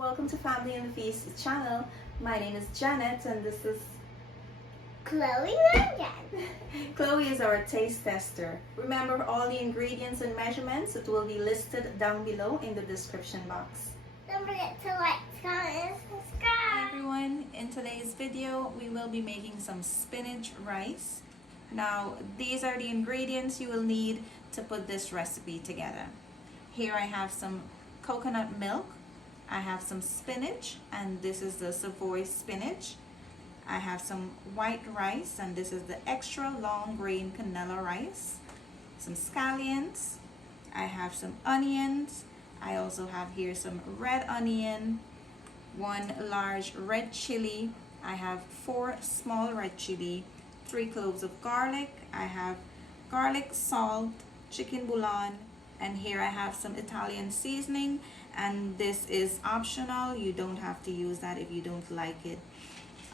Welcome to Family and the Feast channel. My name is Janet and this is Chloe again. Chloe is our taste tester. Remember all the ingredients and measurements, it will be listed down below in the description box. Don't forget to like, comment, and subscribe. Hi everyone, in today's video we will be making some spinach rice. Now these are the ingredients you will need to put this recipe together. Here I have some coconut milk, I have some spinach, and this is the Savoy spinach. I have some white rice, and this is the extra long grain canola rice. Some scallions. I have some onions. I also have here some red onion, 1 large red chili. I have 4 small red chili, 3 cloves of garlic. I have garlic salt, chicken bouillon, and here I have some Italian seasoning, and this is optional. You don't have to use that if you don't like it.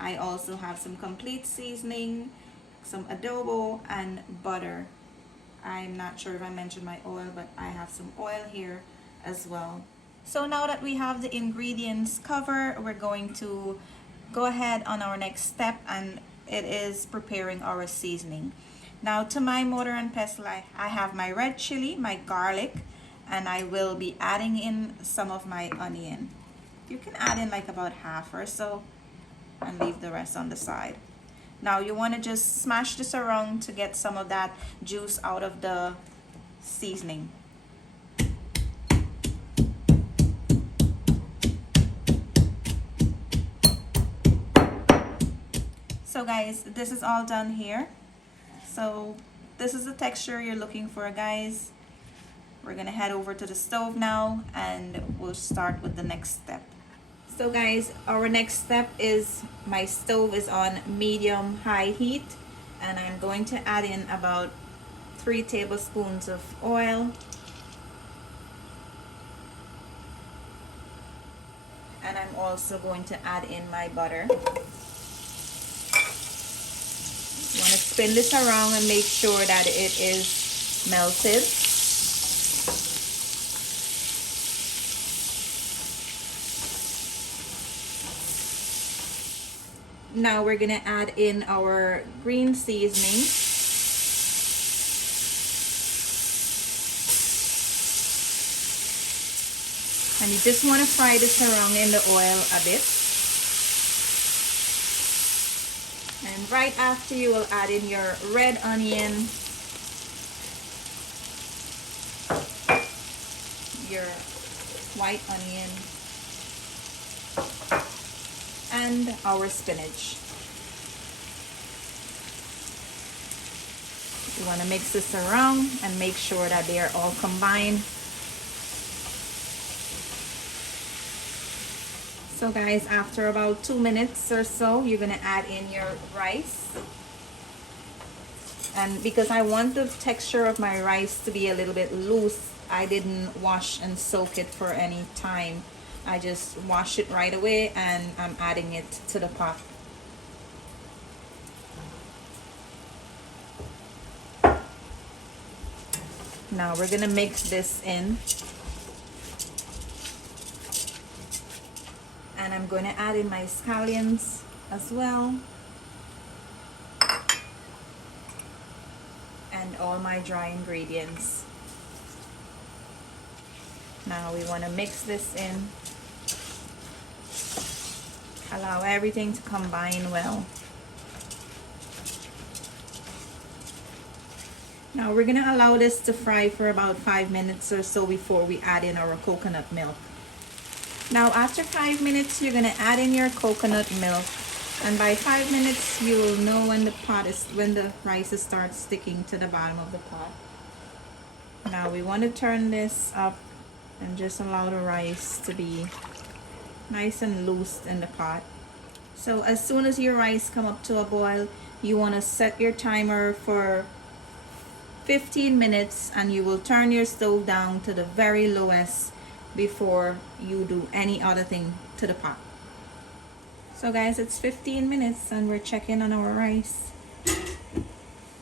I also have some complete seasoning, some adobo, and butter. I'm not sure if I mentioned my oil, but I have some oil here as well. So now that we have the ingredients covered, we're going to go ahead on our next step, and it is preparing our seasoning. Now to my mortar and pestle, I have my red chili, my garlic, and I will be adding in some of my onion. You can add in like about half or so and leave the rest on the side. Now you want to just smash this around to get some of that juice out of the seasoning. So guys, this is all done here. So this is the texture you're looking for, guys. We're gonna head over to the stove now and we'll start with the next step. So guys, our next step is my stove is on medium high heat, and I'm going to add in about 3 tablespoons of oil, and I'm also going to add in my butter. You want to spin this around and make sure that it is melted. Now we're gonna add in our green seasoning. And you just want to fry this around in the oil a bit. And right after, you will add in your red onion, your white onion, and our spinach. You want to mix this around and make sure that they are all combined. So guys, after about 2 minutes or so, you're going to add in your rice. And because I want the texture of my rice to be a little bit loose, I didn't wash and soak it for any time. I just wash it right away and I'm adding it to the pot. Now we're gonna mix this in. And I'm going to add in my scallions as well. And all my dry ingredients. Now we want to mix this in. Allow everything to combine well. Now we're going to allow this to fry for about 5 minutes or so before we add in our coconut milk. Now after 5 minutes, you're going to add in your coconut milk, and by 5 minutes you will know when the rice starts sticking to the bottom of the pot. Now we want to turn this up and just allow the rice to be nice and loose in the pot. So as soon as your rice come up to a boil, you want to set your timer for 15 minutes, and you will turn your stove down to the very lowest before you do any other thing to the pot. So guys, it's 15 minutes and we're checking on our rice.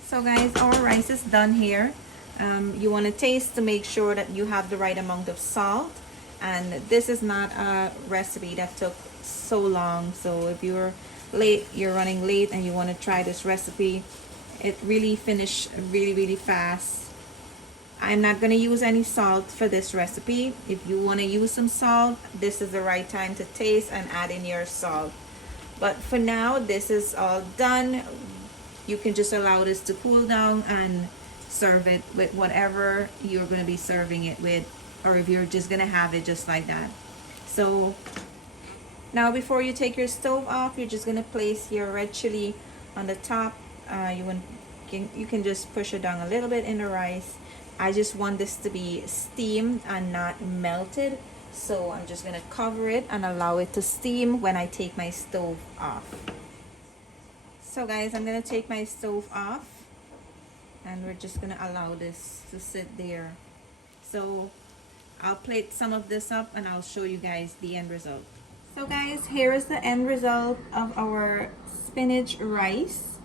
So guys, our rice is done here. You want to taste to make sure that you have the right amount of salt, And this is not a recipe that took so long, so if you're running late and you want to try this recipe, it really finished really fast. I'm not going to use any salt for this recipe. If you want to use some salt, this is the right time to taste and add in your salt. But for now, this is all done. You can just allow this to cool down and serve it with whatever you're going to be serving it with, or if you're just going to have it just like that. So now before you take your stove off, you're just going to place your red chili on the top. You can just push it down a little bit in the rice. I just want this to be steamed and not melted, so I'm just going to cover it and allow it to steam when I take my stove off. So guys, I'm going to take my stove off, and we're just going to allow this to sit there. So I'll plate some of this up and I'll show you guys the end result. So guys, here is the end result of our spinach rice.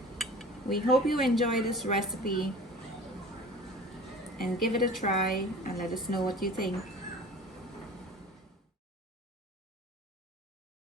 We hope you enjoy this recipe and give it a try and let us know what you think.